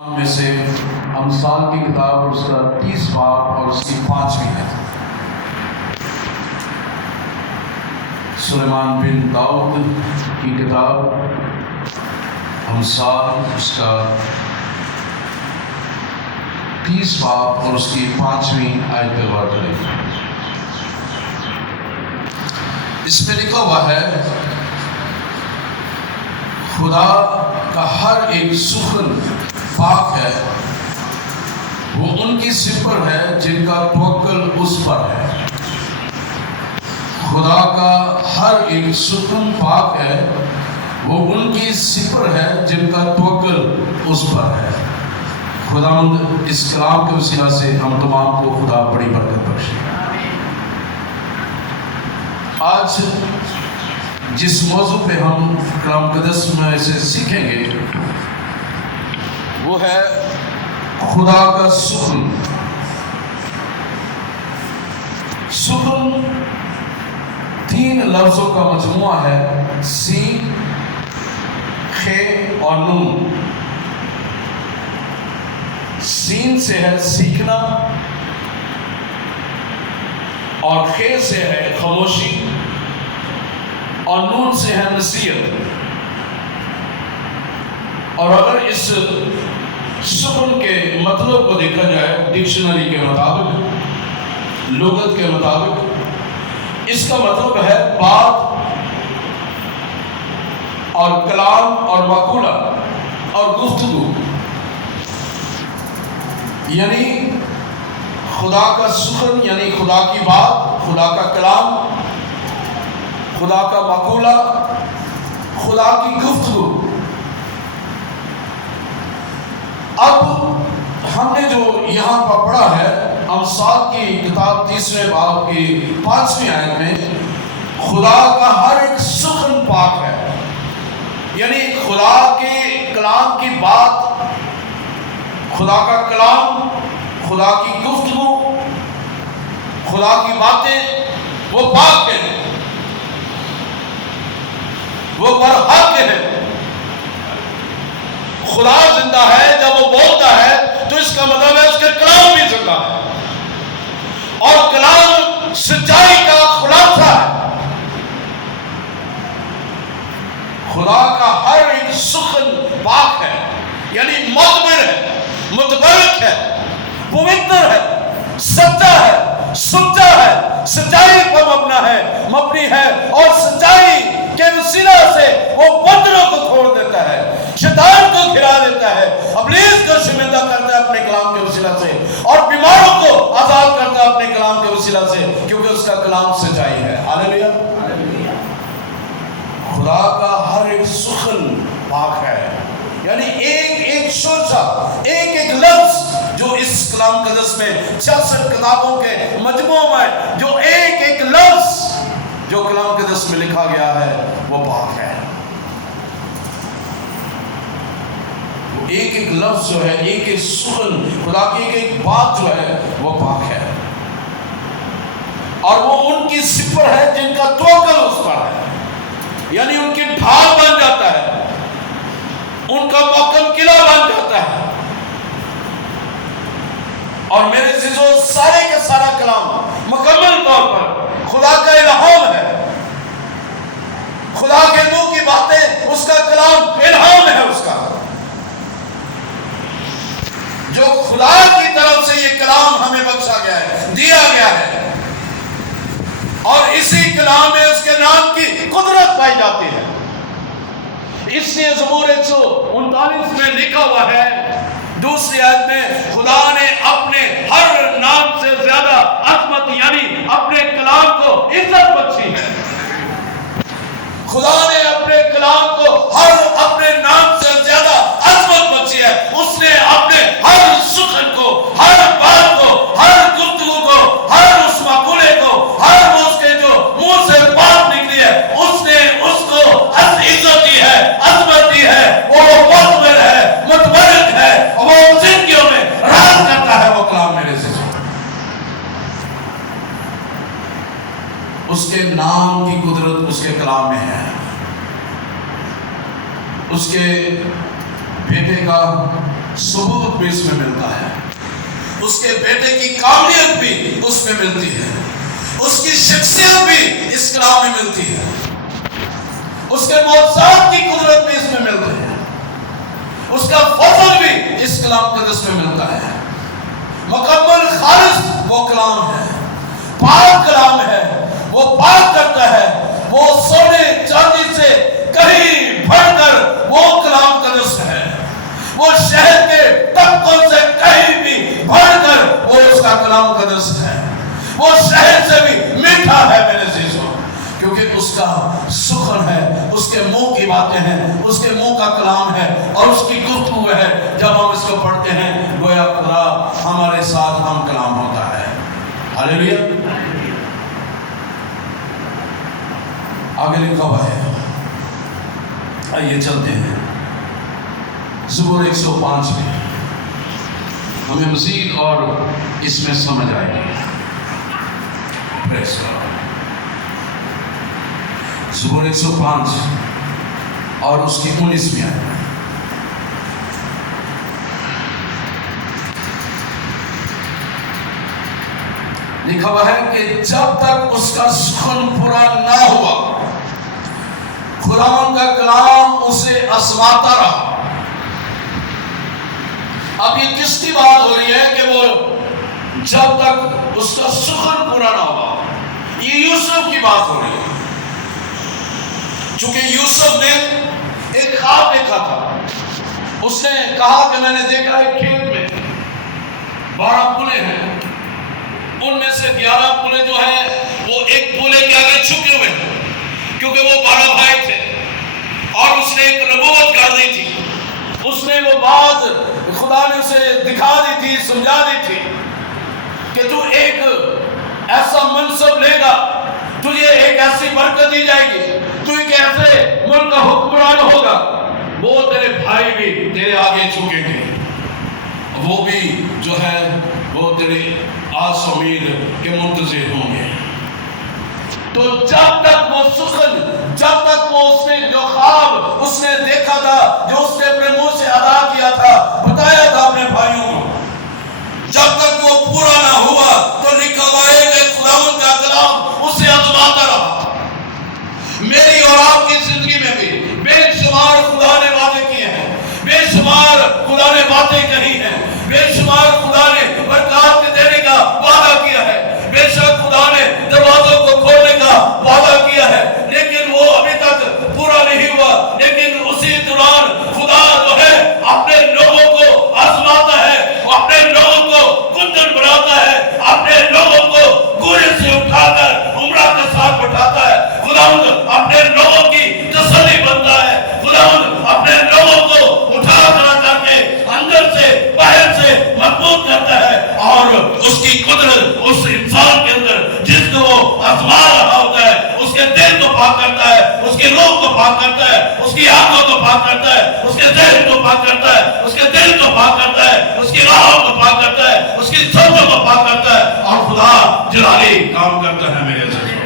میں سے امثال کی کتاب اور اس کا 30 باب اور اس کی 5ویں ہے۔ سلیمان بن داؤد کی کتاب امثال، اس کا 30 باب اور اس کی 5ویں آیت پر غور کریں۔ اس میں لکھا ہوا ہے، خدا کا ہر ایک سخن پاک ہے، وہ ان کی سپر ہے جن کا توکل اس پر ہے۔ خدا کا ہر ایک سخن پاک ہے، وہ ان کی سپر ہے جن کا توکل اس پر ہے۔ خداوند اس کلام کے وسیلہ سے ہم تمام کو خدا بڑی برکت بخشے۔ آج جس موضوع پہ ہم کلام مقدس میں سے سیکھیں گے وہ ہے خدا کا سخن۔ سخن 3 لفظوں کا مجموعہ ہے، سین، خے اور نون۔ سین سے ہے سیکھنا، اور خے سے ہے خاموشی، اور نون سے ہے نصیحت۔ اور اگر اس سخن کے مطلب کو دیکھا جائے ڈکشنری کے مطابق، لغت کے مطابق، اس کا مطلب ہے بات اور کلام اور مقولہ اور گفتگو۔ یعنی خدا کا سخن یعنی خدا کی بات، خدا کا کلام، خدا کا مقولہ، خدا کی گفتگو۔ اب ہم نے جو یہاں پر پڑھا ہے امثال کی کتاب 30ویں باب کی 5ویں آیت میں، خدا کا ہر ایک سخن پاک ہے، یعنی خدا کے کلام کی بات، خدا کا کلام، خدا کی گفتگو، خدا کی باتیں وہ پاک ہیں، وہ برحق ہیں۔ خدا زندہ ہے، جب وہ بولتا ہے تو اس کا مطلب ہے اس کے کلام بھی زندہ ہے، اور کلام سچائی کا خلاصہ ہے۔ خدا کا ہر ایک سخن پاک ہے، یعنی معتبر ہے، متبرک ہے، پوتر ہے، سچا ہے، سچا ہے، سچائی پر مبنی ہے، اور سچائی کے وسیلہ سے وہ بندروں کو کھوڑ دیتا ہے، شیطان کو گھرا دیتا ہے، ابلیس کو شرمندہ کرتا ہے اپنے کلام کے وسیلہ سے، اور بیماروں کو آزاد کرتا ہے اپنے کلام کے وسیلہ سے، کیونکہ اس کا کلام سچائی ہے۔ ہاللیلویا۔ خدا کا ہر ایک سخن پاک ہے، یعنی ایک شرشہ، ایک لفظ جو اس کلام مقدس میں 66 کتابوں کے مجموعہ میں جو ایک لفظ جو کلام مقدس میں لکھا گیا ہے وہ پاک ہے۔ ایک لفظ جو ہے، ایک سخن، خدا کی ایک بات جو ہے وہ پاک ہے، اور وہ ان کی سپر ہے جن کا توکل اس پر ہے، یعنی ان کی ڈھال بن جاتا ہے، ان کا محکم قلعہ بن جاتا ہے۔ اور میرے عزیزو، سارے کا سارا کلام مکمل طور پر خدا کا الہام ہے، خدا کے منہ کی باتیں، اس کا کلام الہام ہے، اس کا جو خدا کی طرف سے یہ کلام ہمیں بخشا گیا ہے، دیا گیا ہے، اور اسی کلام میں اس کے نام کی قدرت پائی جاتی ہے۔ اس لیے زبور 139 میں لکھا ہوا ہے، دوسری آیت میں، خدا نے اپنے ہر نام سے زیادہ عظمت یعنی اپنے کلام کو عزت بخشی ہے۔ خدا نے اپنے کلام کو اپنے نام سے زیادہ عظمت بخشی ہے۔ اس نے اپنے ہر سخن کو، ہر بات کو، ہر گفتگو کو، ہر اس مقولے کو، ہر اس کے جو منہ سے بات نکلی ہے، اس نے اس کو عزت دی ہے، عظمت دی ہے۔ وہ معتبر ہے، متبرک ہے، وہ زندگیوں میں راز کرتا ہے وہ کلام میرے سے۔ اس کے نام کی قدرت اس کے کلام میں ہے۔ اس کے بیٹے کا सबूत भी इसमें मिलता है, उसके बेटे की काबिलियत भी उसमें मिलती है, उसकी शख्सियत भी इस कलाम में मिलती है, उसके मौजूद की कुदरत भी इसमें मिलती है, उसका फजल भी इस कलाम कदस में मिलता है। मुकम्मल खालिस वो कलाम है, पाक कलाम है, वो पाक करता है, वो सोने चांदी से कहीं बढ़कर वो कलाम कदस है, वो शहर के तबकों से कहीं भी बढ़कर वो उसका कलाम कदस है, वो शहर से भी मीठा है मेरे अज़ीज़ों, क्योंकि उसका सुखन है, उसके मुंह की बातें हैं, उसके मुंह का कलाम है और उसकी गुफ्तगू है। जब हम इसको पढ़ते हैं गोया खुदा हमारे साथ हम कलाम होता है। हालेलुया। आगे लिखा हुआ है, आइए चलते हैं ज़बूर 105 में, हमें मज़ीद और इसमें समझ आएगी। Praise God. ज़बूर 105 और उसकी 19वीं आयत, लिखा हुआ है कि जब तक उसका सुखन पूरा ना हुआ खुदावंद का कलाम उसे आज़माता रहा। अब ये किसकी बात हो रही है कि वो जब तक उसका सुखन पूरा ना हुआ? ये यूसुफ की बात हो रही है, चूंकि यूसुफ ने एक ख्वाब देखा था। उसने कहा कि मैंने देखा है खेत में 12 पुले हैं, उनमें से 11 पुले जो हैं वो एक पुले के आगे झुके हुए हैं, क्योंकि वो 12 भाई थे और उसने एक नबूवत कर दी थी। उसने वो बात खुदा ने उसे दिखा दी थी, समझा दी थी कि तू एक ऐसा मनसब लेगा, तुझे एक ऐसी बरकत दी जाएगी, तू एक ऐसे मुल्क का हुक्मरान होगा, वो तेरे भाई भी तेरे आगे झुकेंगे, वो भी जो है वो तेरे आस उम्मीद के मुंतज़िर होंगे। तो जब तक वो सुखन, जब तक वो उसने जो ख्वाब उसने देखा था, जो उसने अपने मुंह से अदा किया था, बताया था अपने भाइयों को, जब तक वो पूरा ना हुआ तो लिखा हुआ है कि खुदावंद का कलाम उसे आज़माता रहा। मेरी और आपकी जिंदगी में भी बेशुमार खुदा ने वादे किए हैं, बेशुमार खुदा ने बातें कही हैं, बेशुमार खुदा ने बरकत देने का वादा किया है, बेशक खुदा ने दरवाजों को खोलने का वादा किया है, लेकिन वो अभी तक पूरा नहीं हुआ। लेकिन उसी दौरान खुदा जो है अपने लोगों को आजमाता है, अपने लोगों को कुंदन बनाता है, अपने लोगों को गुरे से उठाकर उम्रा के साथ बैठाता है। खुदावंद अपने लोगों की तसल्ली बनता है, खुदावंद अपने लोगों को उठा करके अंदर से बाहर से मजबूत करता है और उसकी कुदरत उस इंसान के अंदर जिसको वो आजमा रहा होता है, उसके दिल को पाक करता है, उसके रूह को पाक करता है, उसकी आंखों को पाक करता है, उसके दिल को पाक करता है, उसके दिल को पाक करता है, उसकी राहों को पाक करता है, उसकी सोचों को पाक करता है और खुदा जलाली काम करता है मेरे अज़ीज़ों।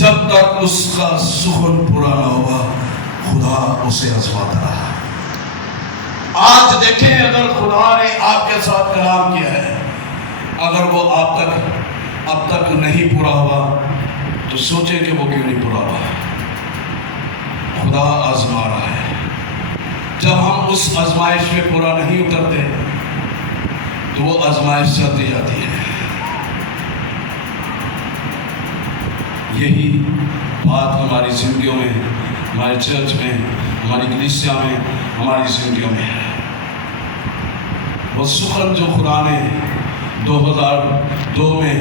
जब तक उसका सुखन पूरा ना हुआ खुदा उसे आज़माता रहा। आज देखें, अगर खुदा ने आपके साथ कलाम किया है, अगर वो आप तक अब तक नहीं पूरा हुआ तो सोचें कि वो क्यों नहीं पूरा हुआ। खुदा आजमा रहा है। जब हम उस आजमाइश में पूरा नहीं उतरते तो वो आजमाइश चलती जाती है। यही बात हमारी जिंदगियों में, हमारे चर्च में, हमारी कलीसिया में, हमारी जिंदगियों में है। वो सुखन जो खुदा ने 2002 में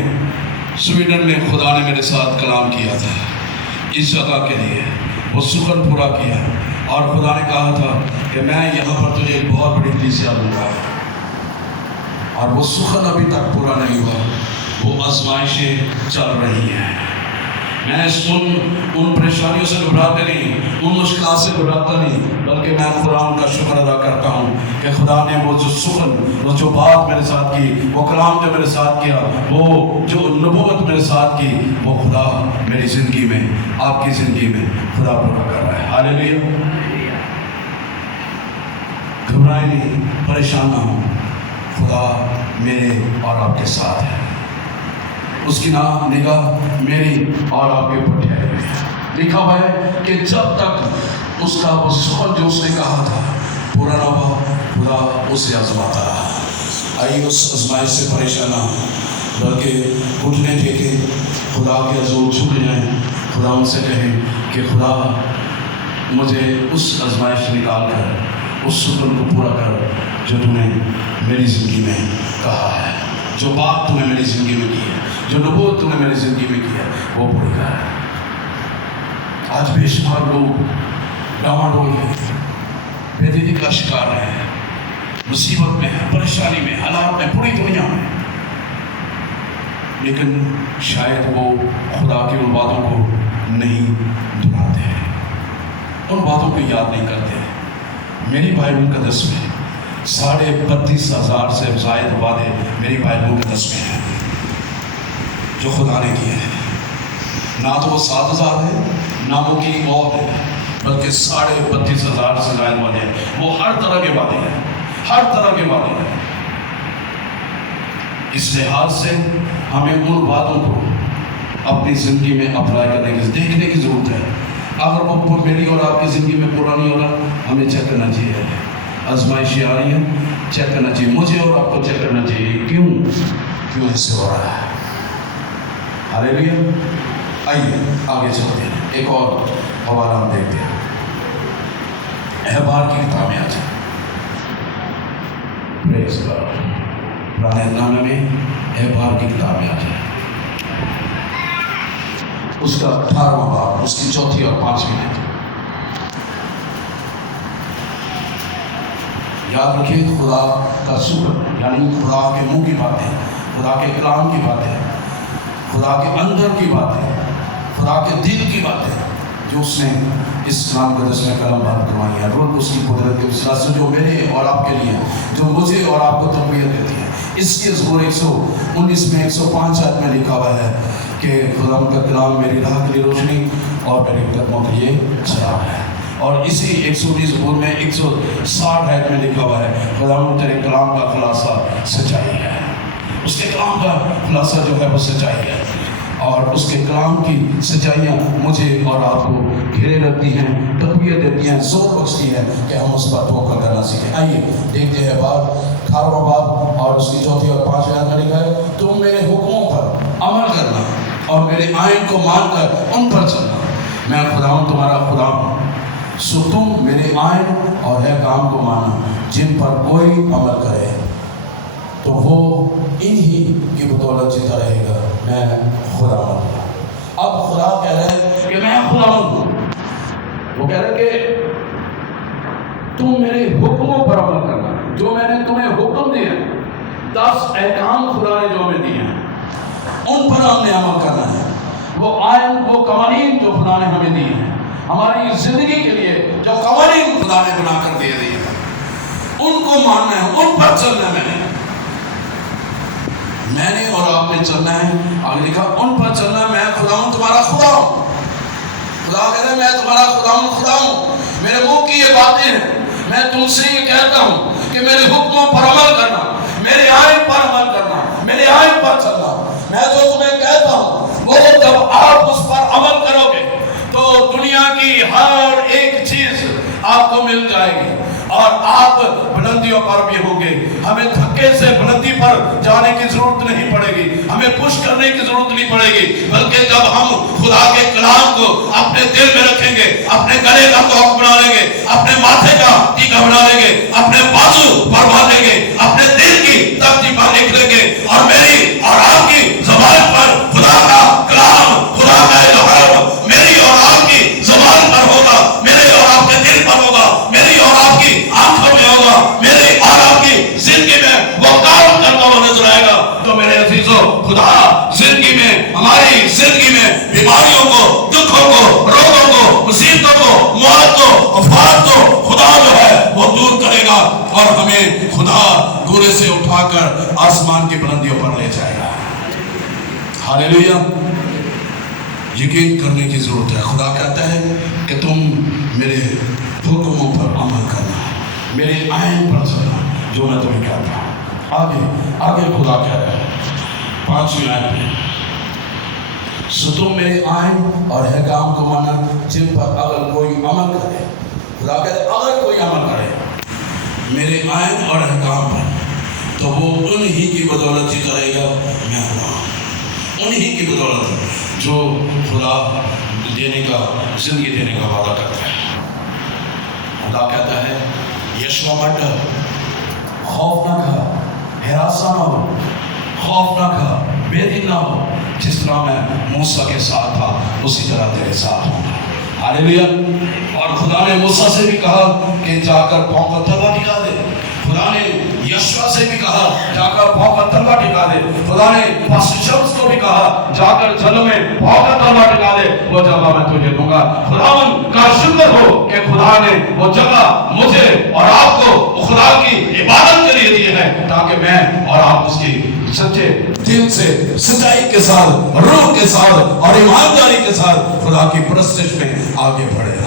स्वीडन में खुदा ने मेरे साथ कलाम किया था इस जगह के लिए, वो सुखन पूरा किया और खुदा ने कहा था कि मैं यहाँ पर तुझे एक बहुत बड़ी कलीसिया दूंगा, और वो सुखन अभी तक पूरा नहीं हुआ। वो आजमाइशें चल रही हैं। मैं उन परेशानियों से घबराते नहीं, उन मुश्किलात से घबराता नहीं, बल्कि मैं खुदा का शुक्र अदा करता हूँ कि खुदा ने वो जो सुखन, वो जो बात मेरे साथ की, वो कलाम जो मेरे साथ किया, वो जो नबूवत मेरे साथ की, वो खुदा मेरी ज़िंदगी में, आपकी ज़िंदगी में खुदा पूरा कर रहा है। हालेलुया। घबराए नहीं, परेशान ना हो, खुदा मेरे और आपके साथ है। उसकी निगाह मेरी और आपके ऊपर ठहरी हुई है। लिखा हुआ है कि जब तक उसका वो सुखन जो उसने कहा था पूरा ना हुआ, खुदा उसे आजमाता रहा। आइए उस आजमाइश से परेशान ना हो, बल्कि घुटने टेके खुदा के हज़ूर झुक जाएं, खुदा उनसे कहें कि खुदा मुझे उस आजमाइश से निकाल कर उस सुकून को पूरा कर जो तूने मेरी ज़िंदगी में कहा है, जो बात तूने मेरी ज़िंदगी में की है, जो नबूवत तूने मेरी ज़िंदगी में की है, वो पूरी कर। आज बेशुमार लोग डामाडोल हैं, बेदीदी का शिकार हैं, मुसीबत में है, परेशानी में, हालात में, पूरी दुनिया में, लेकिन शायद वो खुदा की उन बातों को नहीं दोहराते हैं, उन बातों को याद नहीं करते। मेरी बाइबल मुक़द्दस में 32,500 से ज़ायद वादे मेरी बाइबल मुक़द्दस में हैं जो खुदा ने किए हैं। ना तो वो 7,000 है, ना वो की मौत है, बल्कि 32,500 से ज़ायद वादे हैं। वो हर तरह के वादे हैं, हर तरह के वादे हैं। इस लिहाज से हमें उन वादों को अपनी ज़िंदगी में अप्लाई करने की, देखने की ज़रूरत है। अगर वो मेरी और आपकी ज़िंदगी में पूरा नहीं हो रहा, हमें चेक करना चाहिए। आजमाइशें आ रही हैं, चेक करना चाहिए, मुझे और आपको चेक करना चाहिए क्यों इससे हो रहा है। हालेलुया। आइए आगे चलते हैं, एक और हवाला हम देखते हैं। अहबार की किताब में आ जाए, प्रेज़ गॉड। पुराने नामे में अहबार की किताब में आ जाए, उसका 18वां बाब, उसकी 4थी और 5वीं आयत। याद रखिए, खुदा का शुक्र यानी खुदा के मुंह की बातें, खुदा के कलाम की बातें, खुदा के अंदर की बातें, खुदा के दिल की बातें जो उसने इस कलाम मुक़द्दस में कलम बंद करवाई है, रोज़ उसकी कुदरत के वसीला से जो मेरे और आपके लिए, जो मुझे और आपको तक़वीयत देती है। इसके ज़बूर 119 में 105 आयत में लिखा हुआ है कि खुदा का कलाम मेरी राह के लिए रोशनी और मेरे कदमों के लिए चिराग है। और इसी 119 ज़बूर में 160 आयत में लिखा हुआ है, खुदा तेरे कलाम का खुलासा सच्चाई है। उसके कलाम का खुलासा जो है वो सच्चाई है, और उसके कलाम की सच्चाइयाँ मुझे और आपको घेरे रखती हैं, तक़वियत देती हैं, ज़ोर बख्शती हैं कि हम उस पर तवक्कुल करना सीखें। आइए देखते हैं बाब 18वां बाब और उसकी 4थी और 5वीं आयत में लिखा है, तुम मेरे हुक्मों पर अमल करना और मेरे आइन को मानकर उन पर चलना, मैं खुदा हूँ, तुम्हारा खुदा हूँ। सो तुम मेरे आइन और है काम को माना, जिन पर कोई अमल करे तो वो इन्हीं की बदौलत जीता रहेगा। मैं खुदा हूँ। अब खुदा कह रहे हैं कि मैं खुदा हूँ, वो कह रहे कि तुम मेरे हुक्मों पर अमल करना, जो मैंने तुम्हें हुक्म दिए, 10 अहकाम खुदा ने जो हमें दिए हैं, उन पर हमने अमल करना है। वो आयन, वो कवानीन जो खुदा ने हमें दिए हैं हमारी ज़िंदगी के लिए, जो कवानीन खुदा ने बना कर दे दिए हैं, उनको मानना है, उन पर चलना है। मैंने और आपने चलना है। आगे लिखा, उन पर चलना, मैं खुदा हूँ, तुम्हारा खुदा हूँ। खुदा कहता है मैं तुम्हारा खुदा हूँ, खुदा हूँ। मेरे मुंह की ये बातें हैं, मैं तुमसे ये कहता हूँ कि मेरे हुक्मों पर अमल करना, मेरे आयन पर अमल करना, मेरे आयन पर चलना। मैं जो तुम्हें कहता हूँ वो जब आप उस पर अमल करोगे तो दुनिया की हर एक चीज आपको मिल जाएगी और आप बुलंदियों पर भी होंगे। हमें धक्के से बुलंदी पर जाने की जरूरत नहीं पड़ेगी, हमें पुश करने की जरूरत नहीं पड़ेगी, बल्कि जब हम खुदा के कलाम को अपने दिल में रखेंगे, अपने गले का तोक बना लेंगे, अपने माथे का टीका बना लेंगे, अपने बाजू पर बांधेंगे, अपने दिल की तख्ती पर लिख लेंगे और मेरी और आपकी ज़बान पर खुदा का कलाम, खुदा का इल्हाम मेरी और आपकी ज़बान पर होगा, मेरे और आपके दिल पर होगा, मेरी और आपकी आंखों में होगा, मेरे और आपकी जिंदगी में वो काम करता हुआ नजर आएगा। तो मेरे अजीजों, खुदा जिंदगी में, हमारी जिंदगी में बीमारियों को, दुखों को, रोगों को, मुसीबतों को, मौत को, आफत को खुदा जो है वो दूर करेगा और हमें खुदा दूर से उठाकर आसमान की बुलंदियों पर ले जाएगा। हालेलुया। यकीन करने की जरूरत है। खुदा कहता है कि तुम मेरे हुक्मों पर अमल करना, میرے عین پر چلنا جو میں تمہیں کہتا ہوں. آگے خدا کہہ رہا ہے 5ویں آیت میں سو تم میرے آئین اور احکام کو مانا جن پر اگر کوئی عمل کرے. خدا کہتے اگر کوئی عمل کرے میرے آئین اور احکام پر تو وہ انہی کی بدولت ہی کرے گا میں خدا ہوں. انہی کی بدولت جو خدا دینے کا زندگی دینے کا وعدہ کرتا ہے. خدا کہتا ہے یشوع مت ڈر، خوف نہ کھا، ہراساں نہ ہو، خوف نہ کھا، بے دل نہ ہو. جس طرح میں موسیٰ کے ساتھ تھا اسی طرح تیرے ساتھ ہوں گا. ہاللیلویہ. اور خدا نے موسیٰ سے بھی کہا کہ جا کر پاؤں کا تلوا ٹکا دے. خدا نے یشوع سے بھی کہا جا کر پاؤں کا تلوا ٹکا دے. خدا نے پاسٹر شمس کو بھی کہا جا کر جنم میں پاؤں کا تلوا ٹکا دے، وہ جگہ میں تجھے دوں گا. خداوند کا شکر ہو کہ خدا نے وہ جگہ مجھے اور آپ کو خدا کی عبادت کے لیے دی ہے تاکہ میں اور آپ اس کی سچے دل سے سچائی کے ساتھ، روح کے ساتھ اور ایمانداری کے ساتھ خدا کی پرستش میں آگے بڑھے.